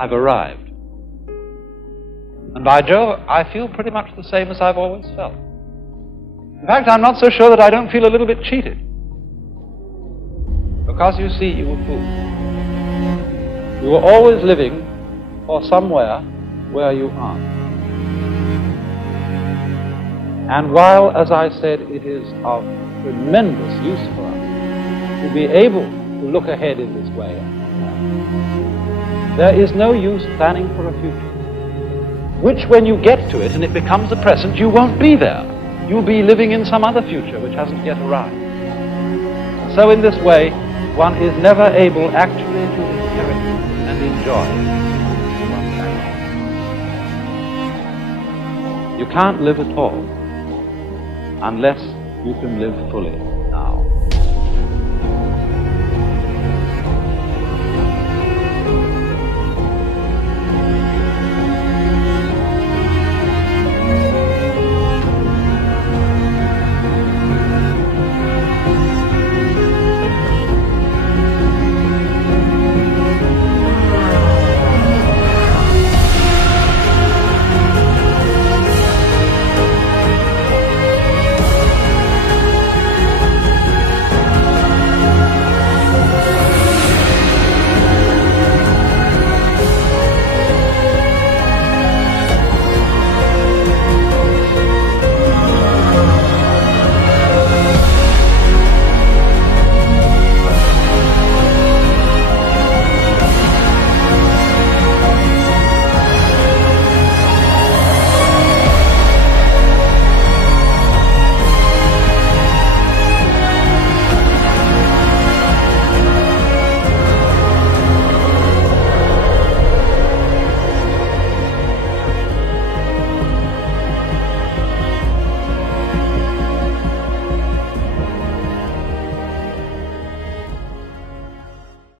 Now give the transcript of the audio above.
I've arrived. And by Jove, I feel pretty much the same as I've always felt. In fact, I'm not so sure that I don't feel a little bit cheated. Because you see, you were fooled. You were always living for somewhere where you aren't. And while, as I said, it is of tremendous use for us to be able to look ahead in this way, there is no use planning for a future, which when you get to it and it becomes the present, you won't be there. You'll be living in some other future which hasn't yet arrived. So in this way, one is never able actually to inherit and enjoy one's action. You can't live at all unless you can live fully now.